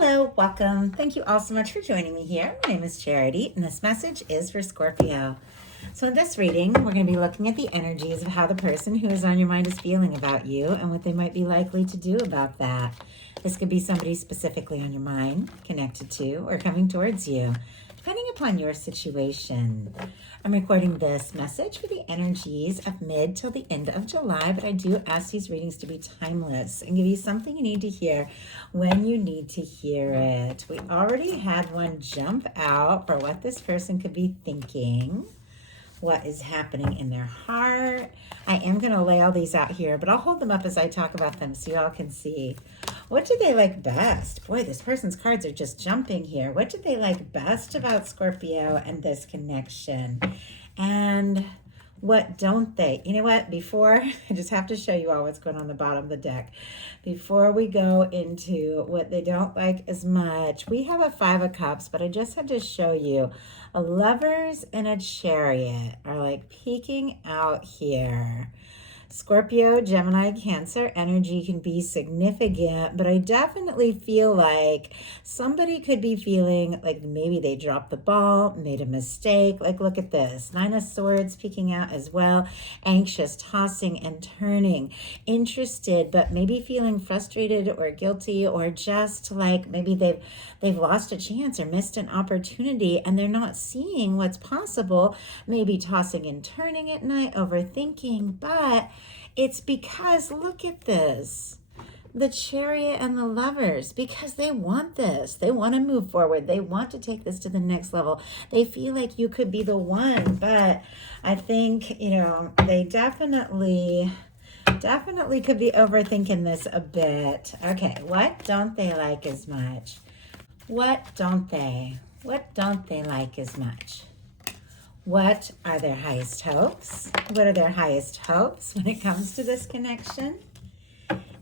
Hello, welcome. Thank you all so much for joining me here. My name is Charity, and this message is for Scorpio. So in this reading, we're going to be looking at the energies of how the person who is on your mind is feeling about you and what they might be likely to do about that. This could be somebody specifically on your mind, connected to, or coming towards you, depending upon your situation. I'm recording this message for the energies of mid till the end of July, but I do ask these readings to be timeless and give you something you need to hear when you need to hear it. We already had one jump out for what this person could be thinking, what is happening in their heart. I am going to lay all these out here, but I'll hold them up as I talk about them so y'all can see. What do they like best? Boy, this person's cards are just jumping here. What do they like best about Scorpio and this connection? And what don't they? You know what? Before, I just have to show you all what's going on the bottom of the deck. Before we go into what they don't like as much, we have a Five of Cups, but I just had to show you a Lovers and a Chariot are like peeking out here. Scorpio, Gemini, Cancer energy can be significant, but I definitely feel like somebody could be feeling like maybe they dropped the ball, made a mistake. Like, look at this. Nine of Swords peeking out as well. Anxious, tossing and turning. Interested, but maybe feeling frustrated or guilty, or just like maybe they've lost a chance or missed an opportunity and they're not seeing what's possible. Maybe tossing and turning at night, overthinking, but it's because, look at this, the Chariot and the Lovers, because they want this. They want to move forward. They want to take this to the next level. They feel like you could be the one, but I think, they definitely could be overthinking this a bit. Okay, what don't they like as much? What don't they like as much? What are their highest hopes? What are their highest hopes when it comes to this connection?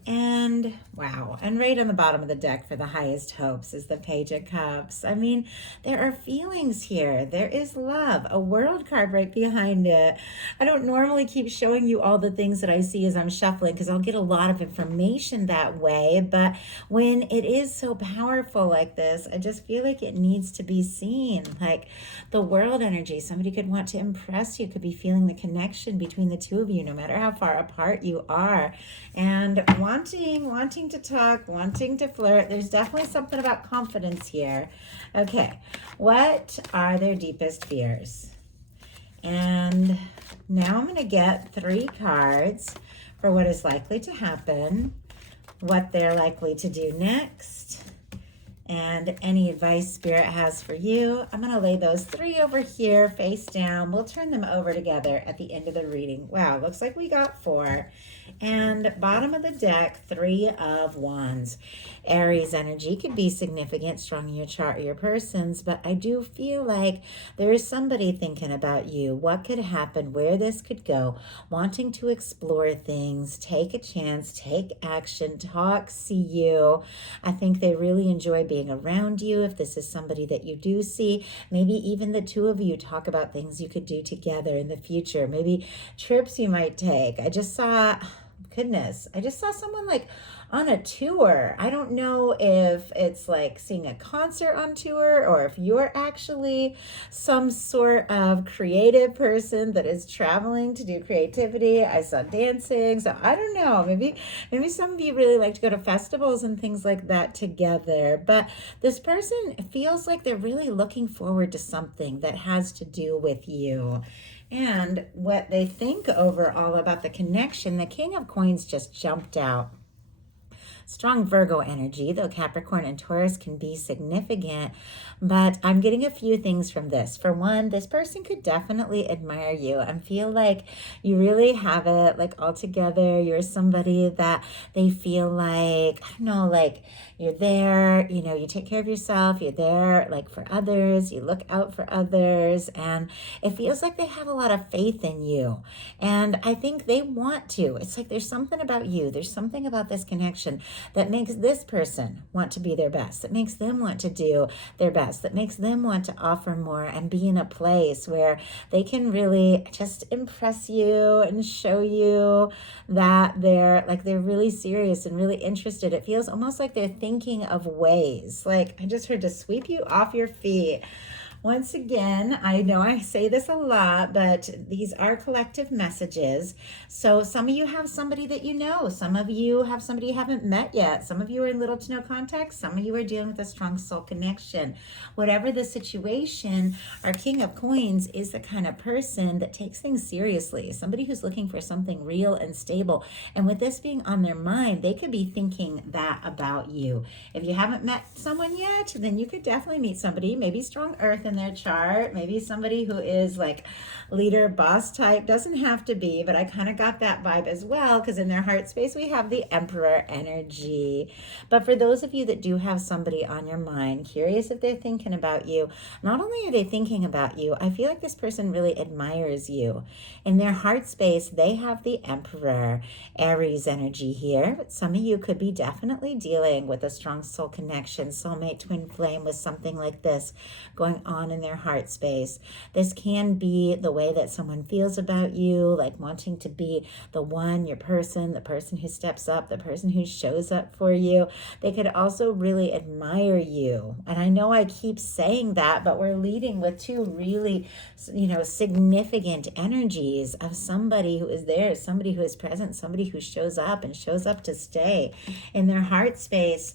And wow, and right on the bottom of the deck for the highest hopes is the Page of Cups. I mean, there are feelings here. There is love, a World card right behind it. I don't normally keep showing you all the things that I see as I'm shuffling because I'll get a lot of information that way. But when it is so powerful like this, I just feel like it needs to be seen. Like the World energy, somebody could want to impress you, could be feeling the connection between the two of you, no matter how far apart you are. And wanting to talk, wanting to flirt. There's definitely something about confidence here. Okay, what are their deepest fears? And now I'm going to get 3 cards for what is likely to happen, what they're likely to do next, and any advice Spirit has for you. I'm going to lay those 3 over here face down. We'll turn them over together at the end of the reading. Wow, looks like we got 4. And bottom of the deck, 3 of Wands. Aries energy could be significant, strong in your chart or your person's, but I do feel like there is somebody thinking about you, what could happen, where this could go, wanting to explore things, take a chance, take action, talk, see you. I think they really enjoy being around you. If this is somebody that you do see, maybe even the two of you talk about things you could do together in the future, maybe trips you might take. I just saw someone like on a tour. I don't know if it's like seeing a concert on tour or if you're actually some sort of creative person that is traveling to do creativity. I saw dancing, so I don't know. Maybe some of you really like to go to festivals and things like that together. But this person feels like they're really looking forward to something that has to do with you. And what they think overall about the connection, the King of Coins just jumped out. Strong Virgo energy, though Capricorn and Taurus can be significant, but I'm getting a few things from this. For one, this person could definitely admire you and feel like you really have it like all together. You're somebody that they feel like, I don't know, like you're there, you take care of yourself, you're there like for others, you look out for others, and it feels like they have a lot of faith in you. And I think they want to. It's like there's something about you, there's something about this connection that makes this person want to be their best, that makes them want to do their best, that makes them want to offer more and be in a place where they can really just impress you and show you that they're really serious and really interested. It feels almost like they're thinking of ways. Like, I just heard to sweep you off your feet. Once again, I know I say this a lot, but these are collective messages. So some of you have somebody that you know. Some of you have somebody you haven't met yet. Some of you are in little to no contact. Some of you are dealing with a strong soul connection. Whatever the situation, our King of Coins is the kind of person that takes things seriously. Somebody who's looking for something real and stable. And with this being on their mind, they could be thinking that about you. If you haven't met someone yet, then you could definitely meet somebody, maybe strong earth in their chart, maybe somebody who is like leader, boss type. Doesn't have to be, but I kind of got that vibe as well, because in their heart space we have the Emperor energy. But for those of you that do have somebody on your mind, curious if they're thinking about you, not only are they thinking about you, I feel like this person really admires you. In their heart space, they have the Emperor Aries energy here. But some of you could be definitely dealing with a strong soul connection, soulmate, twin flame, with something like this going on in their heart space. This can be the way that someone feels about you, like wanting to be the one, your person, the person who steps up, the person who shows up for you. They could also really admire you. And I know I keep saying that, but we're leading with two really, significant energies of somebody who is there, somebody who is present, somebody who shows up and shows up to stay in their heart space.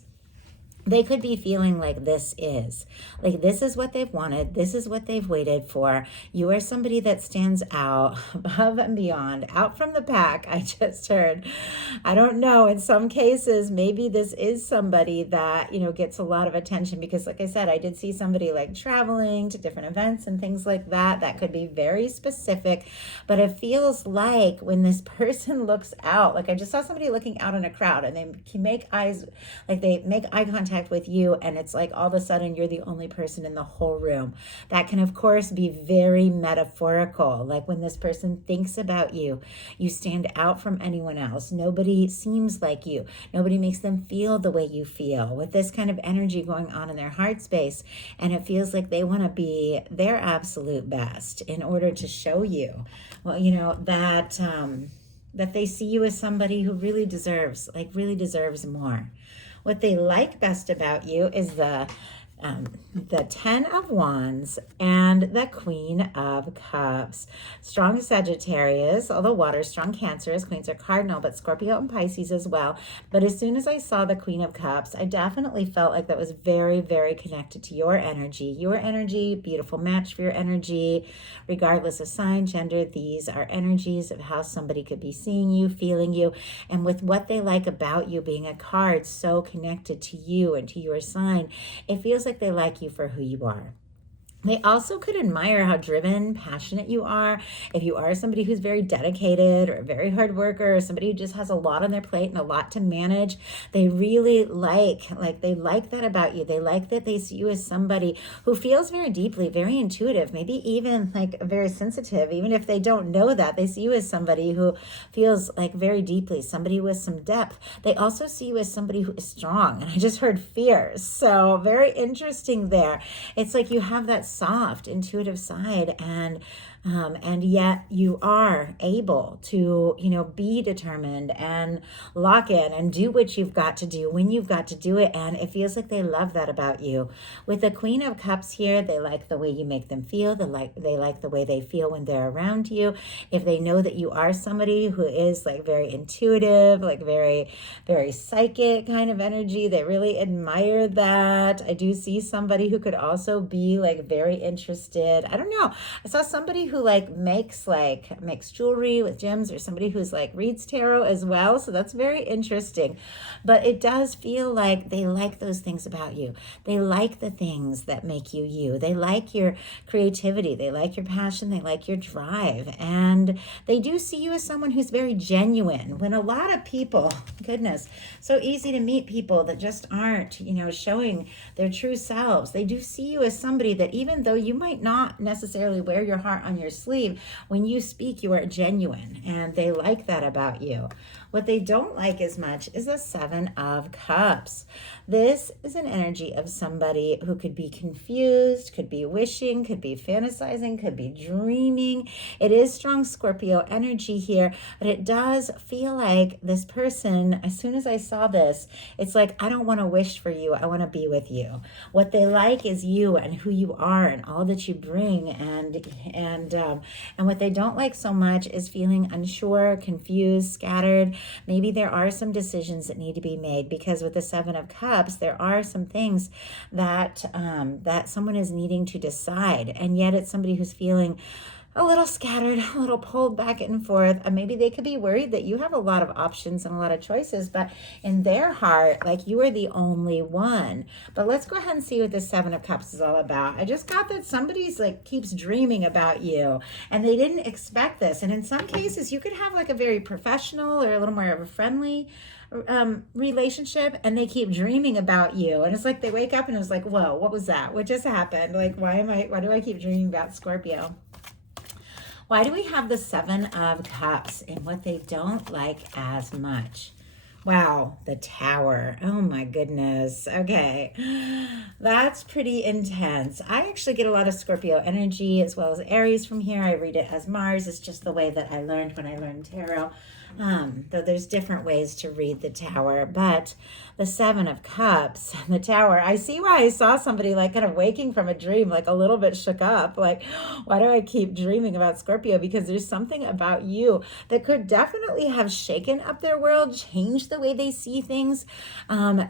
They could be feeling like this is what they've wanted. This is what they've waited for. You are somebody that stands out above and beyond, out from the pack. I just heard, I don't know, in some cases, maybe this is somebody that, gets a lot of attention, because like I said, I did see somebody like traveling to different events and things like that. That could be very specific, but it feels like when this person looks out, like I just saw somebody looking out in a crowd and they can make eyes, like they make eye contact with you, and it's like all of a sudden you're the only person in the whole room. That can of course be very metaphorical, like when this person thinks about you, you stand out from anyone else. Nobody seems like you. Nobody makes them feel the way you feel, with this kind of energy going on in their heart space. And it feels like they want to be their absolute best in order to show you, that they see you as somebody who really deserves more. What they like best about you is the 10 of Wands and the Queen of Cups. Strong Sagittarius, although water, strong Cancer, Queens are cardinal, but Scorpio and Pisces as well. But as soon as I saw the Queen of Cups, I definitely felt like that was very, very connected to your energy. Your energy, beautiful match for your energy, regardless of sign, gender. These are energies of how somebody could be seeing you, feeling you, and with what they like about you being a card so connected to you and to your sign, it feels like they like you for who you are. They also could admire how driven, passionate you are. If you are somebody who's very dedicated or a very hard worker, or somebody who just has a lot on their plate and a lot to manage, they really like that about you. They like that they see you as somebody who feels very deeply, very intuitive, maybe even like very sensitive. Even if they don't know that, they see you as somebody who feels like very deeply, somebody with some depth. They also see you as somebody who is strong. And I just heard fierce. So very interesting there. It's like you have that soft, intuitive side, and yet you are able to, be determined and lock in and do what you've got to do when you've got to do it. And it feels like they love that about you. With the Queen of Cups here, they like the way you make them feel. They like the way they feel when they're around you. If they know that you are somebody who is like very intuitive, like very, very psychic kind of energy, they really admire that. I do see somebody who could also be like very interested. I don't know. I saw somebody who makes jewelry with gems, or somebody who's like reads tarot as well. So that's very interesting. But it does feel like they like those things about you. They like the things that make you you. They like your creativity. They like your passion. They like your drive. And they do see you as someone who's very genuine. When a lot of people, goodness, so easy to meet people that just aren't, showing their true selves. They do see you as somebody that, even though you might not necessarily wear your heart on your sleeve, when you speak, you are genuine, and they like that about you. What they don't like as much is the Seven of Cups. This is an energy of somebody who could be confused, could be wishing, could be fantasizing, could be dreaming. It is strong Scorpio energy here, but it does feel like this person, as soon as I saw this, it's like, I don't want to wish for you. I want to be with you. What they like is you and who you are and all that you bring. And what they don't like so much is feeling unsure, confused, scattered. Maybe there are some decisions that need to be made, because with the Seven of Cups, there are some things that that someone is needing to decide, and yet it's somebody who's feeling a little scattered, a little pulled back and forth. And maybe they could be worried that you have a lot of options and a lot of choices, but in their heart, like, you are the only one. But let's go ahead and see what the Seven of Cups is all about. I just got that somebody's like keeps dreaming about you, and they didn't expect this. And in some cases, you could have like a very professional or a little more of a friendly relationship, and they keep dreaming about you, and it's like they wake up and it's like, whoa, what was that? What just happened? Like, why do I keep dreaming about Scorpio? Why do we have the Seven of Cups and what they don't like as much? Wow, the Tower. Oh my goodness. Okay, that's pretty intense. I actually get a lot of Scorpio energy as well as Aries from here. I read it as Mars. It's just the way that I learned when I learned tarot. Though there's different ways to read the Tower, but the Seven of Cups, the Tower, I see why I saw somebody like kind of waking from a dream, like a little bit shook up, like, why do I keep dreaming about Scorpio? Because there's something about you that could definitely have shaken up their world, changed the way they see things,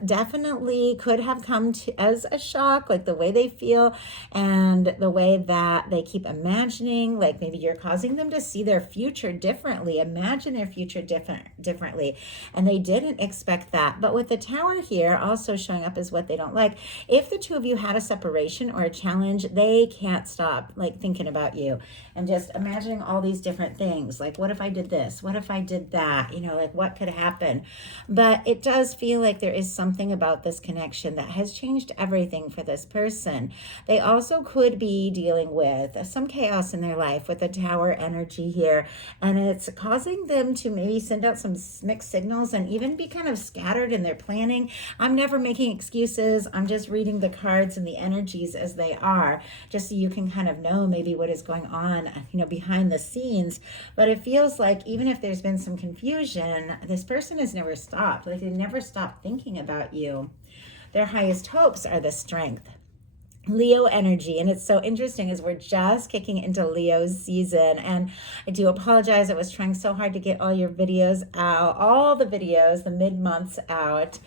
definitely could have come to as a shock, like the way they feel and the way that they keep imagining, like maybe you're causing them to see their future differently, imagine their future differently, and they didn't expect that. But with the Tower here also showing up as what they don't like, if the two of you had a separation or a challenge, they can't stop like thinking about you and just imagining all these different things, like, what if I did this, what if I did that, you know, like what could happen. But it does feel like there is something about this connection that has changed everything for this person. They also could be dealing with some chaos in their life with the Tower energy here, and it's causing them to maybe send out some mixed signals and even be kind of scattered in their planning. I'm never making excuses. I'm just reading the cards and the energies as they are, just so you can kind of know maybe what is going on, you know, behind the scenes. But it feels like even if there's been some confusion, this person has never stopped. Like, they never stopped thinking about you. Their highest hopes are the Strength, Leo energy. And it's so interesting as we're just kicking into Leo's season, and I do apologize. I was trying so hard to get all your videos out, all the videos, the mid-months out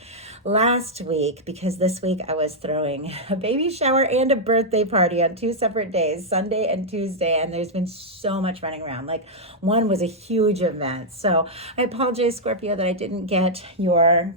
last week, because this week I was throwing a baby shower and a birthday party on 2 separate days, Sunday and Tuesday, and there's been so much running around. Like, one was a huge event. So I apologize, Scorpio, that I didn't get your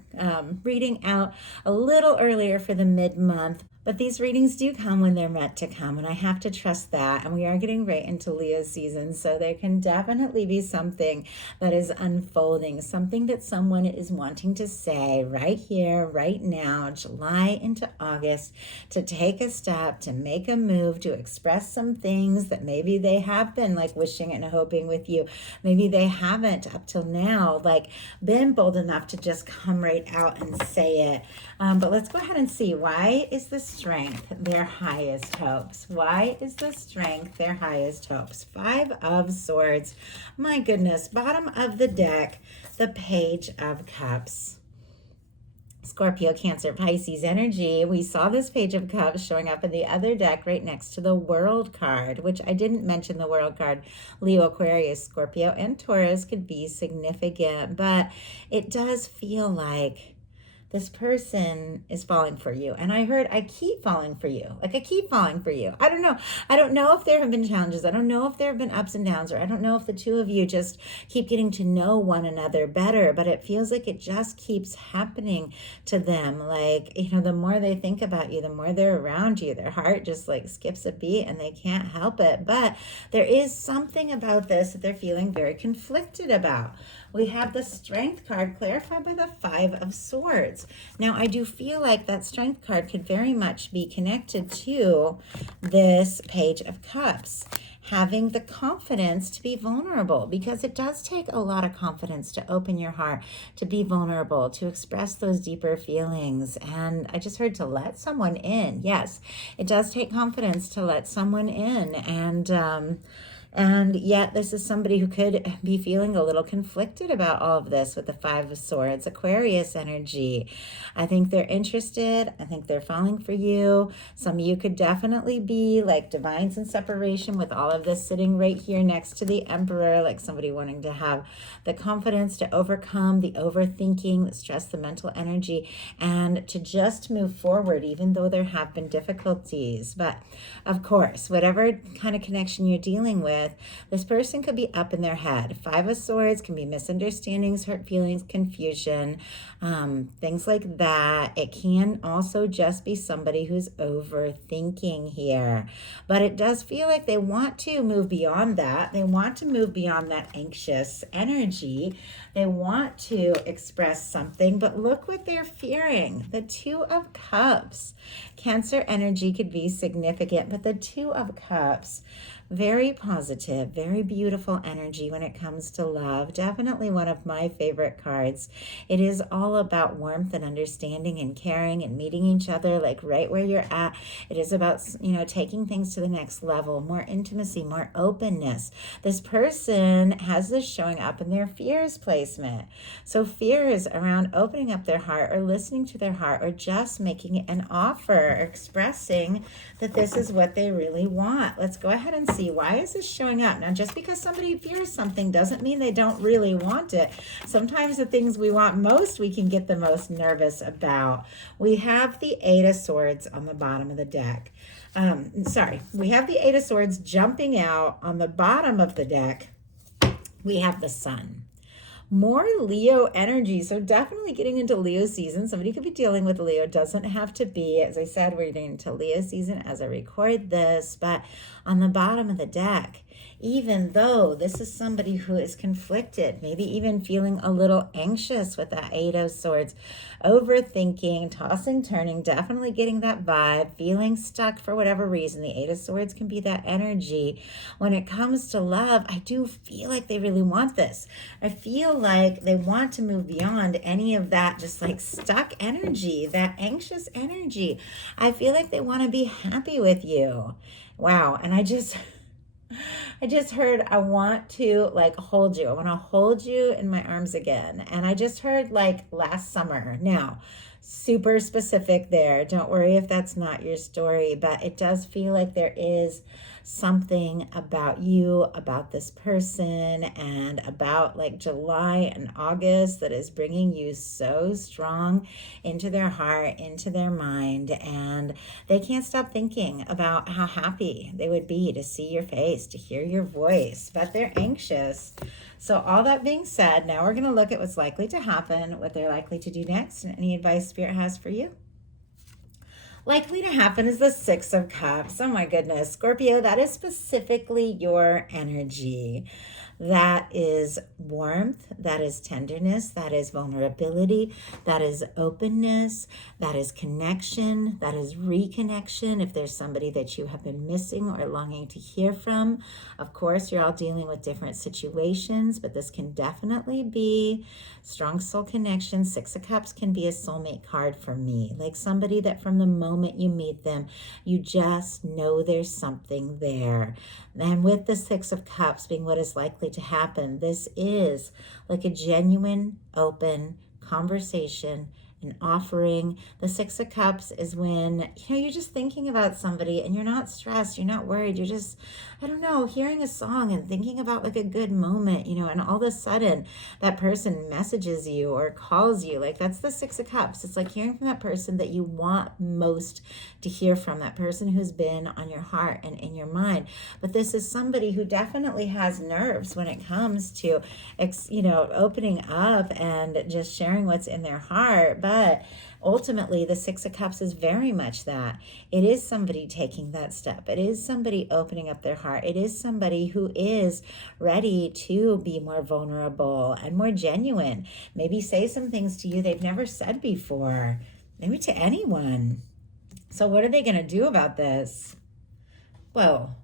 reading out a little earlier for the mid-month. But these readings do come when they're meant to come, and I have to trust that. And we are getting right into Leo's season, so there can definitely be something that is unfolding, something that someone is wanting to say right here, right now, July into August, to take a step, to make a move, to express some things that maybe they have been like wishing and hoping with you. Maybe they haven't up till now, like, been bold enough to just come right out and say it. But let's go ahead and see, why is the Strength their highest hopes? Why is the Strength their highest hopes? 5 of Swords. My goodness, bottom of the deck, the Page of Cups. Scorpio, Cancer, Pisces energy. We saw this Page of Cups showing up in the other deck right next to the World card, which I didn't mention the World card. Leo, Aquarius, Scorpio, and Taurus could be significant, but it does feel like this person is falling for you. And I keep falling for you. Like, I keep falling for you. I don't know. I don't know if there have been challenges. I don't know if there have been ups and downs, or I don't know if the two of you just keep getting to know one another better, but it feels like it just keeps happening to them. Like, you know, the more they think about you, the more they're around you, their heart just like skips a beat and they can't help it. But there is something about this that they're feeling very conflicted about. We have the Strength card clarified by the 5 of Swords. Now, I do feel like that Strength card could very much be connected to this Page of Cups. having the confidence to be vulnerable, because it does take a lot of confidence to open your heart, to be vulnerable, to express those deeper feelings. And I just heard to let someone in. Yes, it does take confidence to let someone in. And yet this is somebody who could be feeling a little conflicted about all of this with the Five of Swords, Aquarius energy. I think they're interested. I think they're falling for you. Some of you could definitely be like divines in separation with all of this sitting right here next to the Emperor, like somebody wanting to have the confidence to overcome the overthinking, the stress, the mental energy, and to just move forward, even though there have been difficulties. But of course, whatever kind of connection you're dealing with, this person could be up in their head. Five of Swords can be misunderstandings, hurt feelings, confusion, things like that. It can also just be somebody who's overthinking here. But it does feel like they want to move beyond that. They want to move beyond that anxious energy. They want to express something, but look what they're fearing. The Two of Cups. Cancer energy could be significant, but the Two of Cups, very positive, very beautiful energy when it comes to love. Definitely one of my favorite cards. It is all about warmth and understanding and caring and meeting each other like right where you're at. It is about, taking things to the next level, more intimacy, more openness. This person has this showing up in their fears placement. So fears around opening up their heart or listening to their heart or just making an offer, expressing that this is what they really want. Let's go ahead and see, why is this showing up? Now, just because somebody fears something doesn't mean they don't really want it. Sometimes the things we want most, we can get the most nervous about. We have the Eight of Swords on the bottom of the deck. We have the Eight of Swords jumping out on the bottom of the deck. We have the Sun. More Leo energy. So definitely getting into Leo season. Somebody could be dealing with Leo. Doesn't have to be. As I said, we're getting into Leo season as I record this. But on the bottom of the deck, even though this is somebody who is conflicted, maybe even feeling a little anxious with that Eight of Swords, overthinking, tossing, turning, definitely getting that vibe, feeling stuck for whatever reason. The Eight of Swords can be that energy. When it comes to love, I do feel like they really want this. I feel like they want to move beyond any of that just like stuck energy, that anxious energy. I feel like they want to be happy with you. Wow. And I just heard, I want to like hold you. I want to hold you in my arms again. And I just heard like last summer. Now, super specific there. Don't worry if that's not your story, but it does feel like there is something about you, about this person, and about like July and August that is bringing you so strong into their heart, into their mind, and they can't stop thinking about how happy they would be to see your face, to hear your voice, but they're anxious. So all that being said, now we're going to look at what's likely to happen, what they're likely to do next, and any advice Spirit has for you. Likely to happen is the Six of Cups. Oh my goodness, Scorpio, that is specifically your energy. That is warmth, that is tenderness, that is vulnerability, that is openness, that is connection, that is reconnection. If there's somebody that you have been missing or longing to hear from, of course, you're all dealing with different situations, but this can definitely be strong soul connection. Six of Cups can be a soulmate card for me, like somebody that from the moment you meet them, you just know there's something there. And with the Six of Cups being what is likely to happen, this is like a genuine, open conversation, an offering. The Six of Cups is when, you're just thinking about somebody and you're not stressed, you're not worried, you're just, hearing a song and thinking about like a good moment, and all of a sudden that person messages you or calls you. Like that's the Six of Cups. It's like hearing from that person that you want most to hear from, that person who's been on your heart and in your mind. But this is somebody who definitely has nerves when it comes to, opening up and just sharing what's in their heart. But ultimately, the Six of Cups is very much that. It is somebody taking that step. It is somebody opening up their heart. It is somebody who is ready to be more vulnerable and more genuine. Maybe say some things to you they've never said before, maybe to anyone. So what are they going to do about this? Well,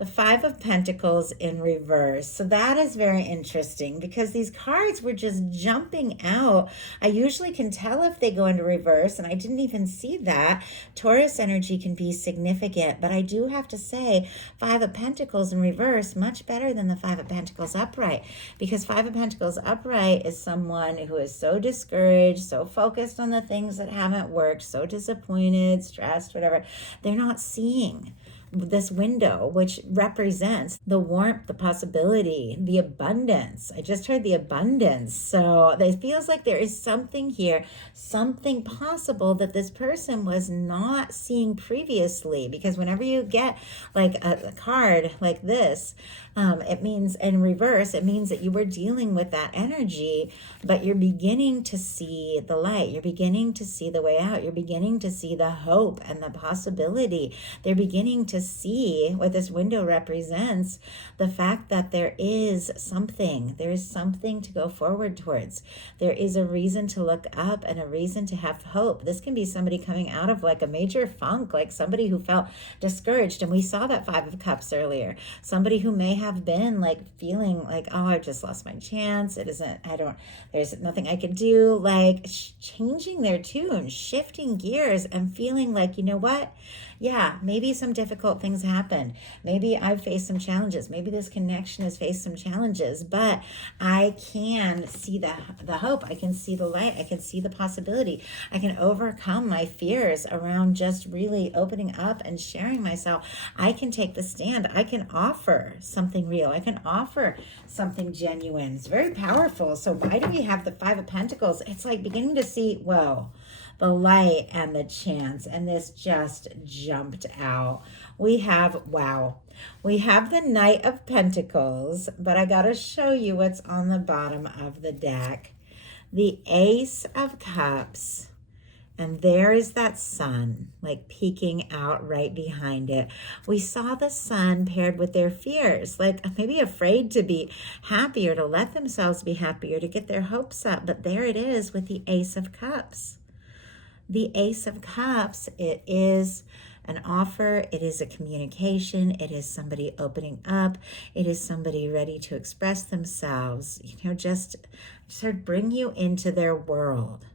The Five of Pentacles in reverse. So that is very interesting because these cards were just jumping out. I usually can tell if they go into reverse, and I didn't even see that. Taurus energy can be significant, but I do have to say Five of Pentacles in reverse, much better than the Five of Pentacles upright, because Five of Pentacles upright is someone who is so discouraged, so focused on the things that haven't worked, so disappointed, stressed, whatever. They're not seeing this window, which represents the warmth, the possibility, the abundance. I just heard the abundance. So it feels like there is something here, something possible that this person was not seeing previously. Because whenever you get like a card like this, it means in reverse, it means that you were dealing with that energy, but you're beginning to see the light. You're beginning to see the way out. You're beginning to see the hope and the possibility. They're beginning to see what this window represents, the fact that there is something to go forward towards. There is a reason to look up and a reason to have hope. This can be somebody coming out of like a major funk, like somebody who felt discouraged. And we saw that Five of Cups earlier. Somebody who may have been like feeling like, oh, I just lost my chance. There's nothing I could do. Like changing their tune, shifting gears and feeling like, you know what? Yeah, maybe some difficult things happen. Maybe I've faced some challenges. Maybe this connection has faced some challenges, but I can see the hope. I can see the light. I can see the possibility. I can overcome my fears around just really opening up and sharing myself. I can take the stand. I can offer something real. I can offer something genuine. It's very powerful. So why do we have the Five of Pentacles? It's like beginning to see, whoa, the light and the chance, and this just jumped out. We have the Knight of Pentacles, but I gotta show you what's on the bottom of the deck. The Ace of Cups, and there is that sun, like peeking out right behind it. We saw the sun paired with their fears, like maybe afraid to be happy or to let themselves be happy or to get their hopes up, but there it is with the Ace of Cups. The Ace of Cups, it is an offer, it is a communication, it is somebody opening up, it is somebody ready to express themselves, just sort of bring you into their world.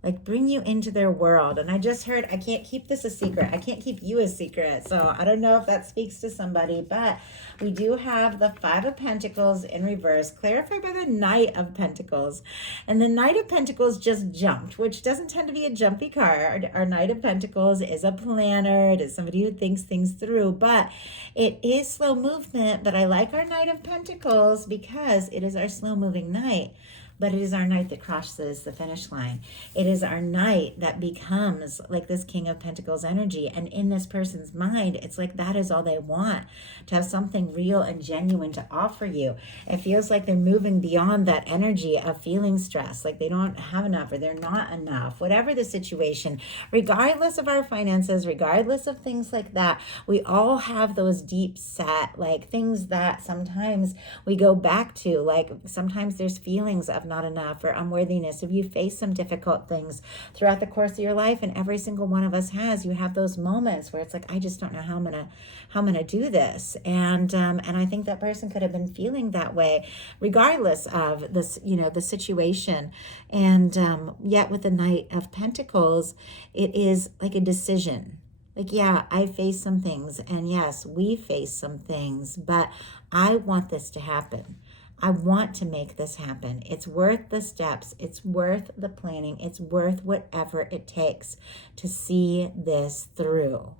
Like bring you into their world. And I just heard, I can't keep this a secret. I can't keep you a secret. So I don't know if that speaks to somebody, but we do have the Five of Pentacles in reverse, clarified by the Knight of Pentacles. And the Knight of Pentacles just jumped, which doesn't tend to be a jumpy card. Our Knight of Pentacles is a planner. It is somebody who thinks things through, but it is slow movement. But I like our Knight of Pentacles because it is our slow moving knight. But it is our knight that crosses the finish line. It is our knight that becomes like this King of Pentacles energy. And in this person's mind, it's like that is all they want, to have something real and genuine to offer you. It feels like they're moving beyond that energy of feeling stressed, like they don't have enough or they're not enough, whatever the situation, regardless of our finances, regardless of things like that. We all have those deep set, like things that sometimes we go back to, like sometimes there's feelings of not enough or unworthiness. If you face some difficult things throughout the course of your life, and every single one of us has, you have those moments where it's like, I just don't know how I'm gonna do this. And I think that person could have been feeling that way regardless of this, the situation. And yet with the Knight of Pentacles, it is like a decision. Like, yeah, I face some things, and yes, we face some things, but I want this to happen. I want to make this happen. It's worth the steps. It's worth the planning. It's worth whatever it takes to see this through,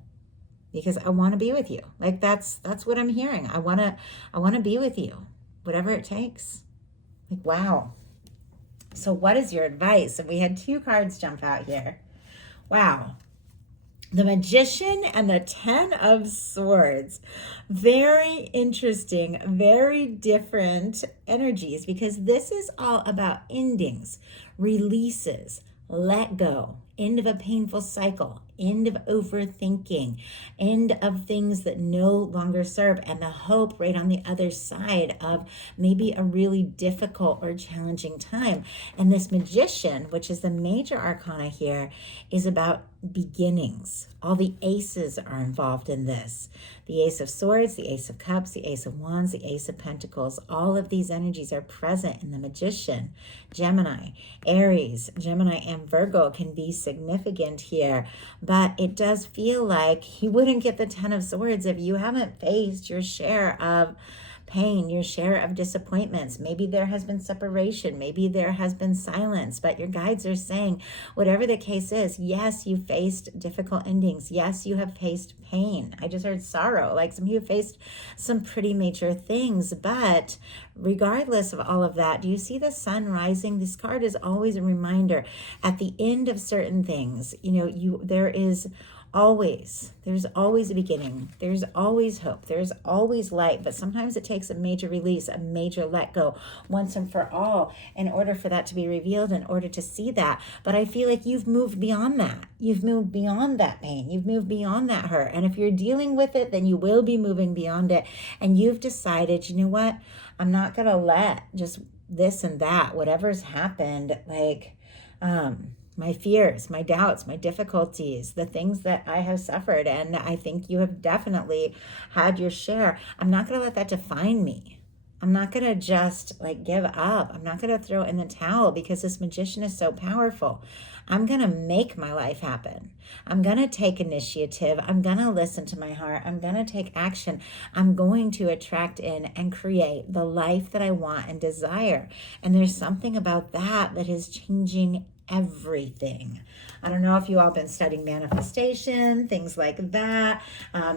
because I want to be with you. Like that's what I'm hearing. I want to be with you, whatever it takes. Like, wow. So what is your advice? And we had two cards jump out here. Wow. The Magician and the Ten of Swords. Very interesting, very different energies, because this is all about endings, releases, let go, end of a painful cycle, end of overthinking, end of things that no longer serve, and the hope right on the other side of maybe a really difficult or challenging time. And this Magician, which is the major arcana here, is about beginnings. All the aces are involved in this. The Ace of Swords, the Ace of Cups, the Ace of Wands, the Ace of Pentacles. All of these energies are present in the Magician. Gemini, Aries, Gemini, and Virgo can be significant here, but it does feel like you wouldn't get the Ten of Swords if you haven't faced your share of pain, your share of disappointments. Maybe there has been separation, maybe there has been silence, but your guides are saying, whatever the case is, yes, you faced difficult endings. Yes, you have faced pain. I just heard sorrow, like some of you faced some pretty major things, but regardless of all of that, do you see the sun rising? This card is always a reminder at the end of certain things, there's always a beginning. There's always hope. There's always light, but sometimes it takes a major release, a major let go once and for all in order for that to be revealed, in order to see that. But I feel like you've moved beyond that. You've moved beyond that pain. You've moved beyond that hurt. And if you're dealing with it, then you will be moving beyond it. And you've decided, you know what? I'm not going to let just this and that, whatever's happened, my fears, my doubts, my difficulties, the things that I have suffered. And I think you have definitely had your share. I'm not going to let that define me. I'm not going to just give up. I'm not going to throw in the towel because this Magician is so powerful. I'm going to make my life happen. I'm going to take initiative. I'm going to listen to my heart. I'm going to take action. I'm going to attract in and create the life that I want and desire. And there's something about that that is changing everything. I don't know if you all been studying manifestation, things like that.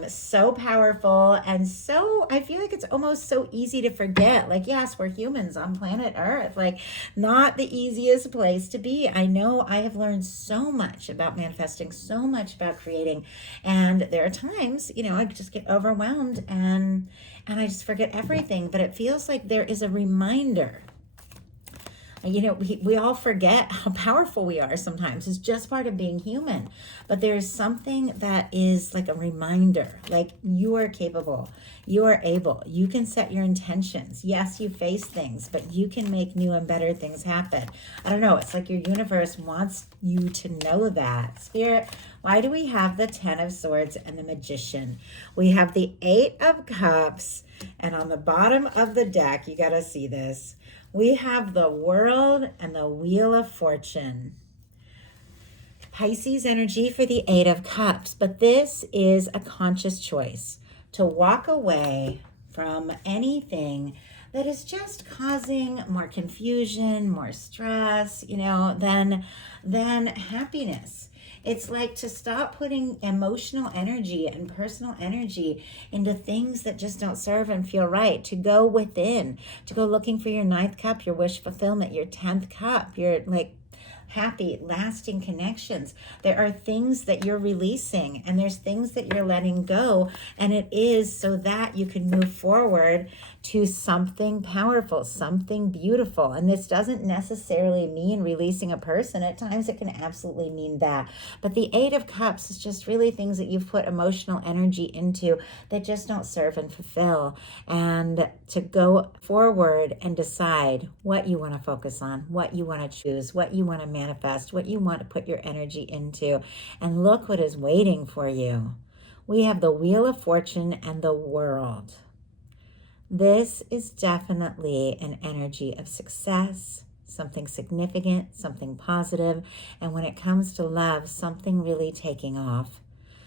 So powerful. And so I feel like it's almost so easy to forget. Yes, we're humans on planet Earth. Not the easiest place to be. I know I have learned so much about manifesting, so much about creating. And there are times, I just get overwhelmed and I just forget everything. But it feels like there is a reminder. We all forget how powerful we are sometimes. It's just part of being human. But there's something that is like a reminder, you are capable, you are able, you can set your intentions. Yes, you face things, but you can make new and better things happen. I don't know, it's like your universe wants you to know that. Spirit, why do we have the Ten of Swords and the Magician? We have the Eight of Cups, and on the bottom of the deck, you got to see this, we have the World and the Wheel of Fortune. Pisces energy for the Eight of Cups, but this is a conscious choice to walk away from anything that is just causing more confusion, more stress, than happiness. It's like to stop putting emotional energy and personal energy into things that just don't serve and feel right, to go within, to go looking for your ninth cup, your wish fulfillment, your 10th cup, your happy, lasting connections. There are things that you're releasing and there's things that you're letting go. And it is so that you can move forward to something powerful, something beautiful. And this doesn't necessarily mean releasing a person. At times it can absolutely mean that. But the Eight of Cups is just really things that you've put emotional energy into that just don't serve and fulfill. And to go forward and decide what you want to focus on, what you want to choose, what you want to manifest, what you want to put your energy into. And look what is waiting for you. We have the Wheel of Fortune and the World. This is definitely an energy of success, something significant, something positive. And when it comes to love, something really taking off.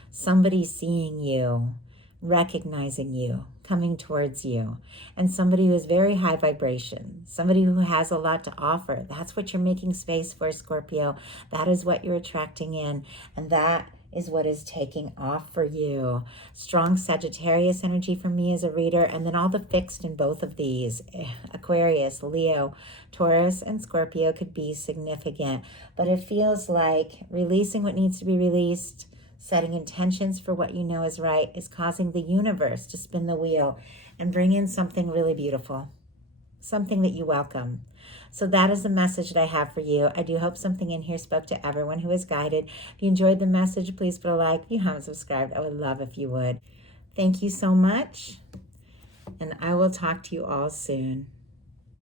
Somebody seeing you, recognizing you, coming towards you. And somebody who is very high vibration, somebody who has a lot to offer. That's what you're making space for, Scorpio. That is what you're attracting in. And that is what is taking off for you. Strong Sagittarius energy for me as a reader, and then all the fixed in both of these. Aquarius, Leo, Taurus, and Scorpio could be significant, but it feels like releasing what needs to be released, setting intentions for what you know is right, is causing the universe to spin the wheel and bring in something really beautiful. something that you welcome. So that is the message that I have for you. I do hope something in here spoke to everyone who is guided. If you enjoyed the message, please put a like. If you haven't subscribed, I would love if you would. Thank you so much, and I will talk to you all soon.